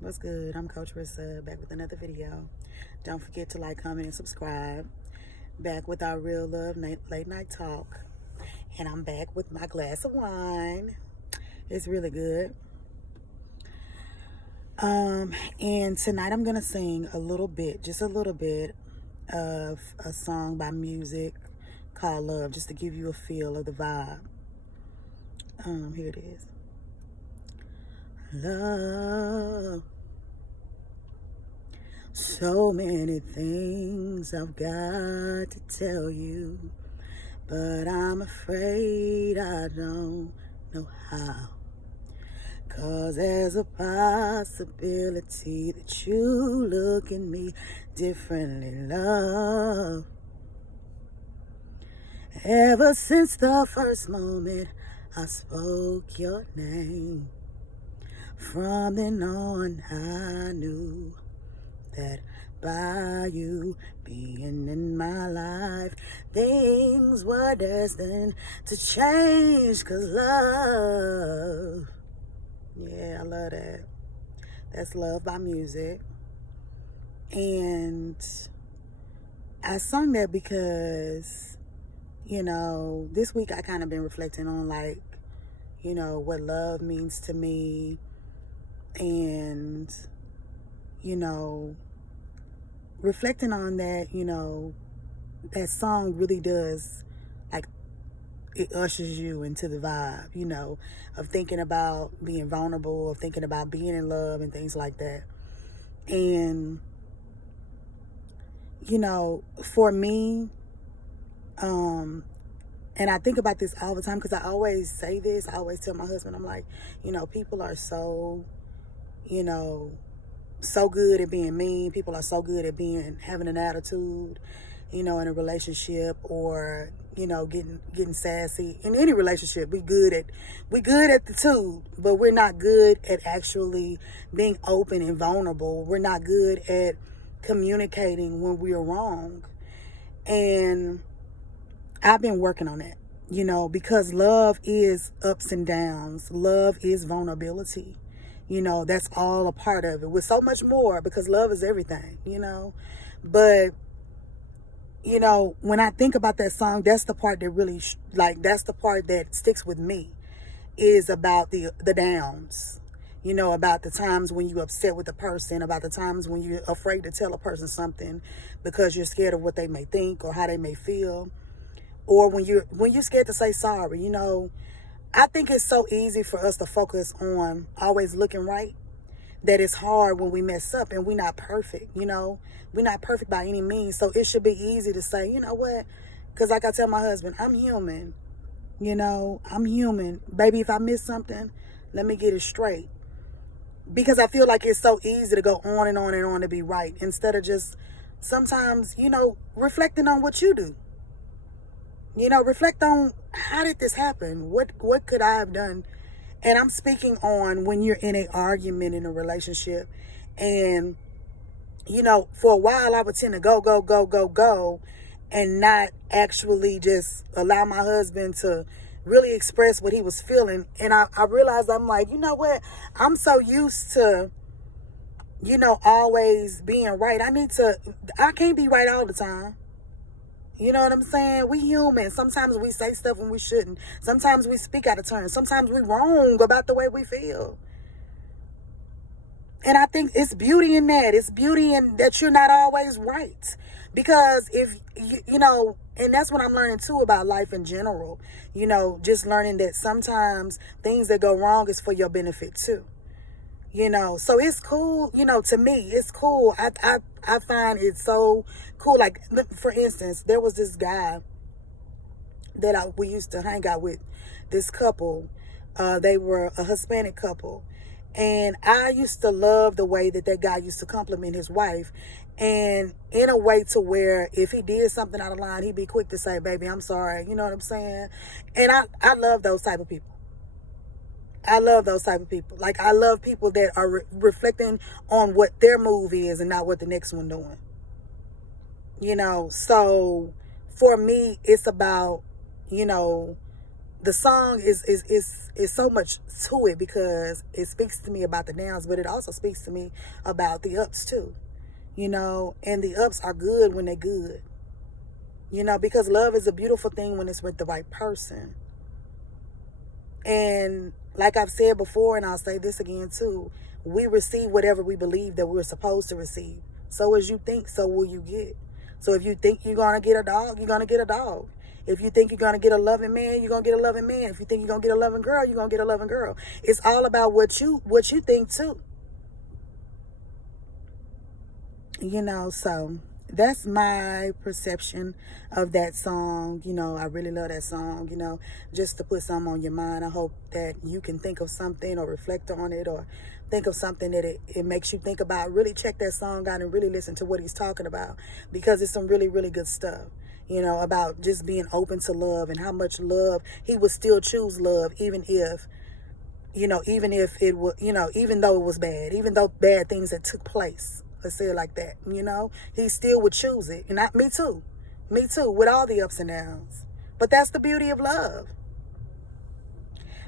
What's good? I'm Coach Rissa, back with another video. Don't forget to like, comment, and subscribe. Back with our real love late night talk. And I'm back with my glass of wine. It's really good. And tonight I'm gonna sing a little bit, just a little bit, of a song by Music called Love, just to give you a feel of the vibe. Here it is. Love. So many things I've got to tell you, but I'm afraid I don't know how. 'Cause there's a possibility that you look at me differently, love. Ever since the first moment I spoke your name, from then on I knew that by you being in my life, things were destined to change. 'Cause love, yeah, I love that. That's Love by Music. And I sung that because, this week I kind of been reflecting on, like, what love means to me. And, reflecting on that, that song really does, like, it ushers you into the vibe, of thinking about being vulnerable, of thinking about being in love and things like that. And, for me, and I think about this all the time because I always say this. I always tell my husband, I'm like, people are so, so good at being mean. People are so good at having an attitude, in a relationship, or getting sassy. In any relationship, we good at the two, but we're not good at actually being open and vulnerable. We're not good at communicating when we are wrong. And I've been working on that, because love is ups and downs. Love is vulnerability. That's all a part of it, with so much more, because love is everything, But, when I think about that song, that's the part that really, that's the part that sticks with me, is about the downs, about the times when you're upset with a person, about the times when you're afraid to tell a person something because you're scared of what they may think or how they may feel. Or when you're scared to say sorry. I think it's so easy for us to focus on always looking right, that it's hard when we mess up, and we're not perfect, We're not perfect by any means. So it should be easy to say, you know what? Because like I tell my husband, I'm human. I'm human. Baby, if I miss something, let me get it straight. Because I feel like it's so easy to go on and on and on to be right, instead of just sometimes, reflecting on what you do. Reflect on, how did this happen? What could I have done? And I'm speaking on when you're in an argument in a relationship. And, for a while I would tend to go, and not actually just allow my husband to really express what he was feeling. And I realized, I'm like, you know what? I'm so used to, always being right. I can't be right all the time. You know what I'm saying? We human. Sometimes we say stuff when we shouldn't. Sometimes we speak out of turn. Sometimes we're wrong about the way we feel. And I think it's beauty in that. It's beauty in that you're not always right. Because if, and that's what I'm learning too about life in general. Just learning that sometimes things that go wrong is for your benefit too. So it's cool, to me, it's cool. I find it so cool. Like, for instance, there was this guy that we used to hang out with, this couple. They were a Hispanic couple. And I used to love the way that guy used to compliment his wife. And in a way to where if he did something out of line, he'd be quick to say, baby, I'm sorry. You know what I'm saying? And I love those type of people. I love those type of people. Like, I love people that are reflecting on what their move is and not what the next one doing. So for me, it's about, the song is so much to it because it speaks to me about the downs, but it also speaks to me about the ups too. You know, and the ups are good when they're good. You know, because love is a beautiful thing when it's with the right person. And like I've said before, and I'll say this again too, we receive whatever we believe that we're supposed to receive. So as you think, so will you get. So if you think you're going to get a dog, you're going to get a dog. If you think you're going to get a loving man, you're going to get a loving man. If you think you're going to get a loving girl, you're going to get a loving girl. It's all about what you think too. You know, so that's my perception of that song. You know, I really love that song, you know, just to put something on your mind. I hope that you can think of something or reflect on it or think of something that it makes you think about. Really check that song out and really listen to what he's talking about, because it's some really, really good stuff, you know, about just being open to love and how much love he would still choose love, even if, you know, even if it was, you know, even though it was bad, even though bad things that took place. Let's say it like that, you know? He still would choose it. And me too. Me too, with all the ups and downs. But that's the beauty of love.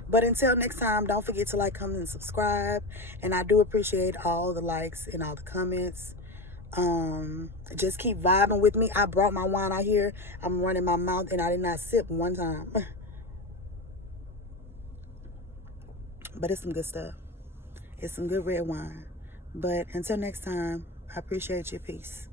But until next time, don't forget to like, comment, and subscribe. And I do appreciate all the likes and all the comments. Just keep vibing with me. I brought my wine out here. I'm running my mouth and I did not sip one time. But it's some good stuff. It's some good red wine. But until next time, I appreciate your peace.